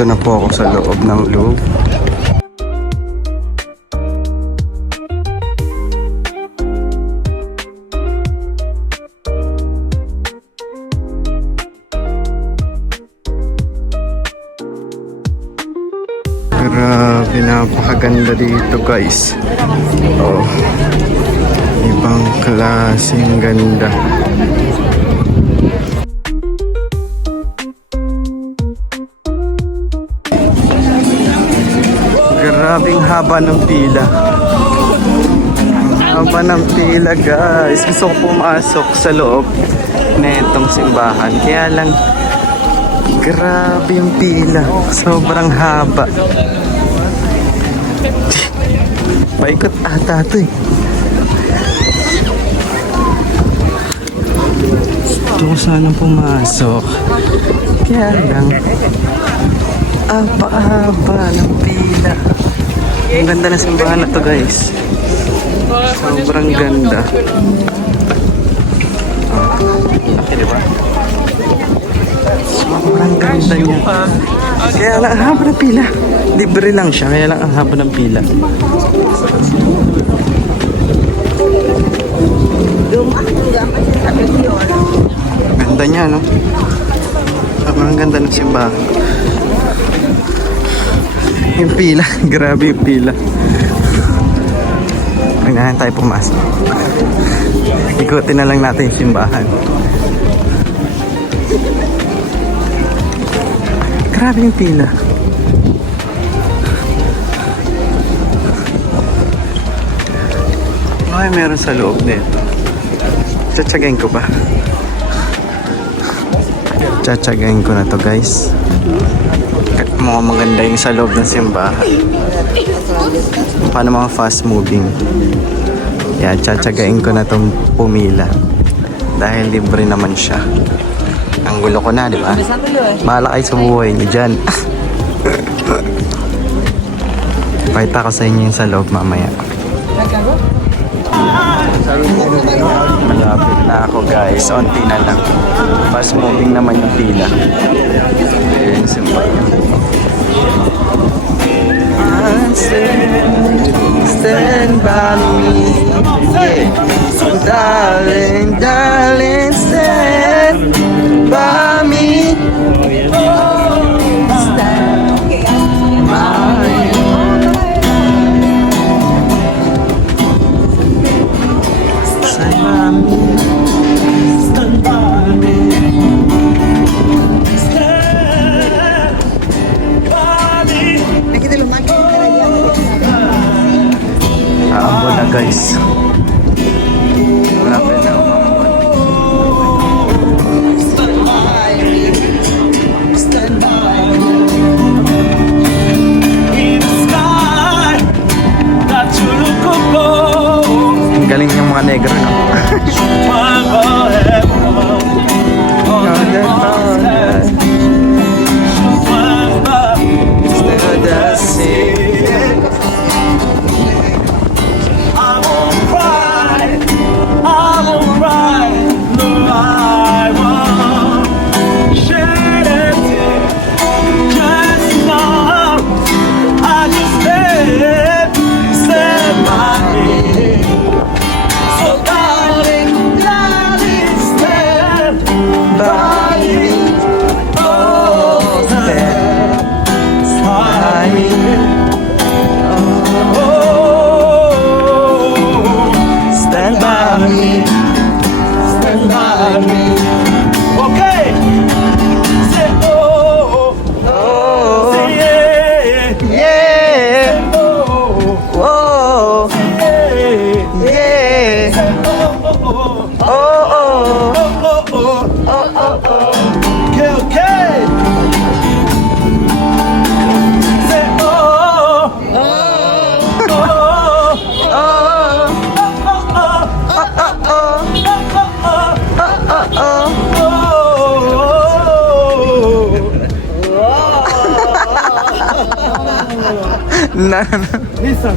Ito na po ako sa loob ng Louvre. Grabe, napakaganda dito guys. Oh, ibang klaseng ganda. Grabing haba ng pila. Haba ng pila guys. Gusto ko pumasok sa loob na itong simbahan. Kaya lang grabe yung pila. Sobrang haba. Paikot ata ito eh. Gusto ko sanang pumasok. Kaya lang haba ng pila. Ang ganda na simbahan na to guys. Sobrang ganda. Laki diba? Sobrang ganda niya. Kaya lang ang haba ng pila. Libre lang siya, kaya lang ang haba ng pila. Ganda niya, no? Sobrang ganda ng simbahan. Yung pila, grabe yung pila. Ngayon tayo pumasok. Ikutin na lang natin yung simbahan. Grabe yung pila. Ay, meron sa loob nito. Tsatsagain ko ba? Tsatsagain ko na to guys. Mga maganda yung sa loob ng simbahan. Paano mga fast moving. Yan, tsatsagain ko na itong pumila. Dahil libre naman siya. Ang gulo ko na, di ba? Bahala kayo sa buhay niyo dyan. Pakita ko sa inyo yung sa loob mamaya. Malapit na ako guys. Onti na lang. Fast moving naman yung pila. Ayan, simbahan. Stand by me, yeah. Darling, darling, stand by me. Stand by me. Stand by me. Aabot na guys. Malapit na umabot. Ang galing yung mga negro na. Listen.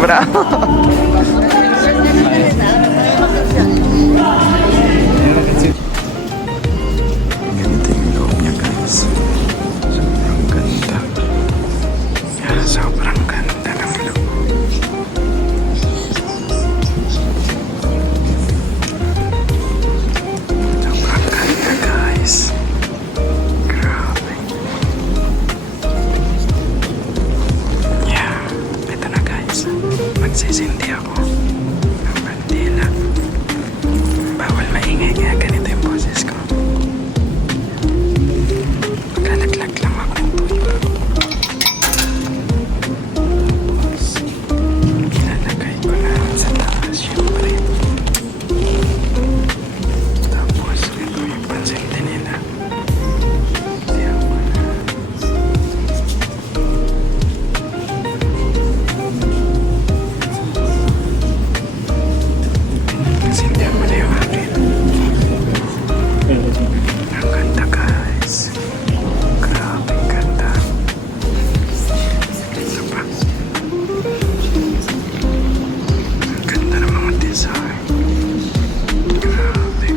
Bravo. Ganito yung loob niya, guys. Sobrang ganda. Yeah, sobrang ganda ng loob. Sobrang ganda, guys. Grabe. Yeah, ito na, guys. Magsisindi ako ng bandila. Bawal maingay, kaya ganito yung boses ko. Maglalaglag lang ako ng tuyo. Ilalagay ko na sa taas, syempre. Tapos, ito yung pansinte nila. Siyaw ko na. Sindihan mo na yung akin. Ang ganda, guys. Grabe, ang ganda. Ito pa. Ang ganda ng mga design. Grabe.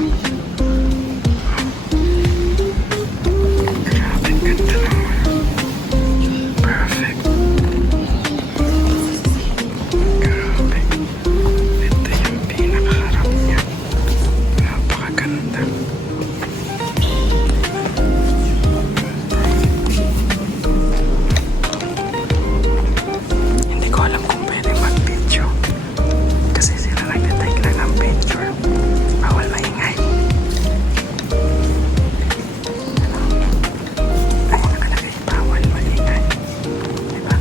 Grabe, ang ganda naman. Perfect. Grabe. Ito yung pinakaharap niya. Napakaganda. Hindi ko alam kung pwede mag-video. Kasi sila nagtitake lang ng picture. Bawal maingay. Ay, nakalagay. Bawal maingay. Diba?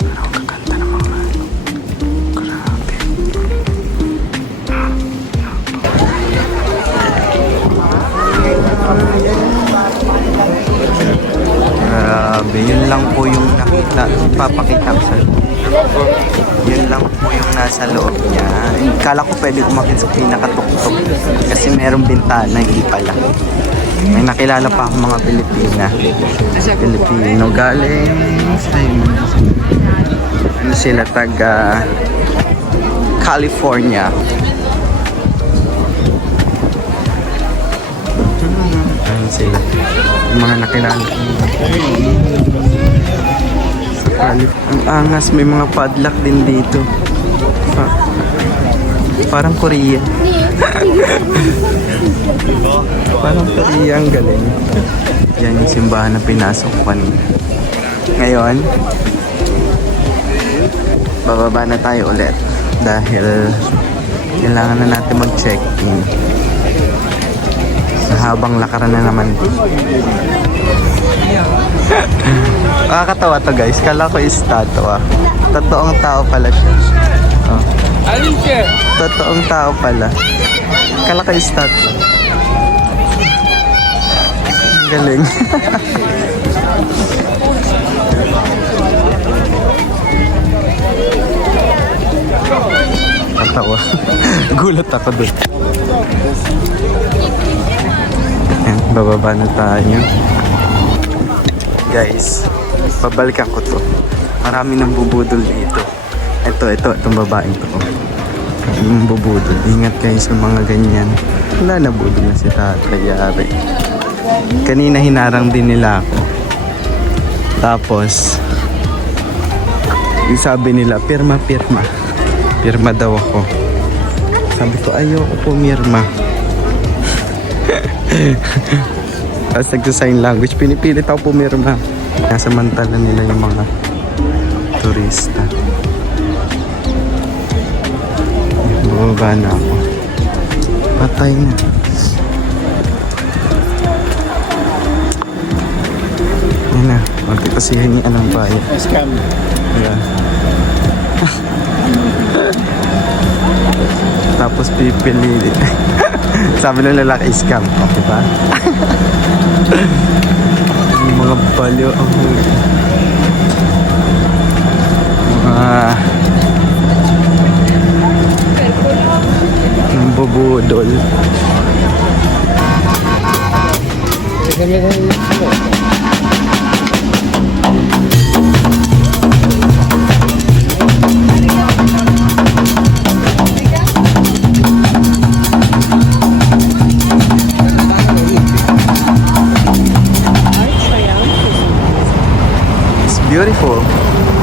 Pero ang gaganda ng mga ano. Grabe. Grabe, yun lang po yung nakita, papakita ko sa loob. Yun lang po yung nasa loob niya. Kala ko pwede umakit sa pinakatuktok kasi merong bintana, hindi pala. May nakilala pa ako mga Pilipino galing sa ano sila, taga California. Ayun sila. Yung mga nakilala ko. Sa Ang angas, may mga padlock din dito. Parang Korea. Parang Korea, ang galing. Yan yung simbahan na pinasok ko kanina. Ngayon, bababa na tayo ulit. Dahil kailangan na natin mag-check-in. Habang lakaran na naman. Nakakatawa to, guys. Kala ko is tato, ah. Totoong tao pala siya. Oh. Totoong tao pala. Kala ko is tato. Galing. Katawa. Gulat ako dun. Bababa na tayo. Guys, babalikan ko to. Marami nang bubudol dito. Itong babaeng to. Yung bubudol. Ingat kayo sa mga ganyan. Wala, nabudol na si tatay. Yari. Kanina hinarang din nila ako. Tapos, yung sabi nila, pirma. Pirma daw ako. Sabi ko, ayoko pumirma. Tapos nagsa-sign language, pinipilit ako pumirma. Nasamantala nila yung mga turista. Bumaba na ako. Patay na. Yan na, magkikasihan niya ng bayan. Scam. Yeah. Tapos pipili. Sabi ng lalaki, scam. Okay ba? Yung mga baliw ang mga bubudol. It's beautiful.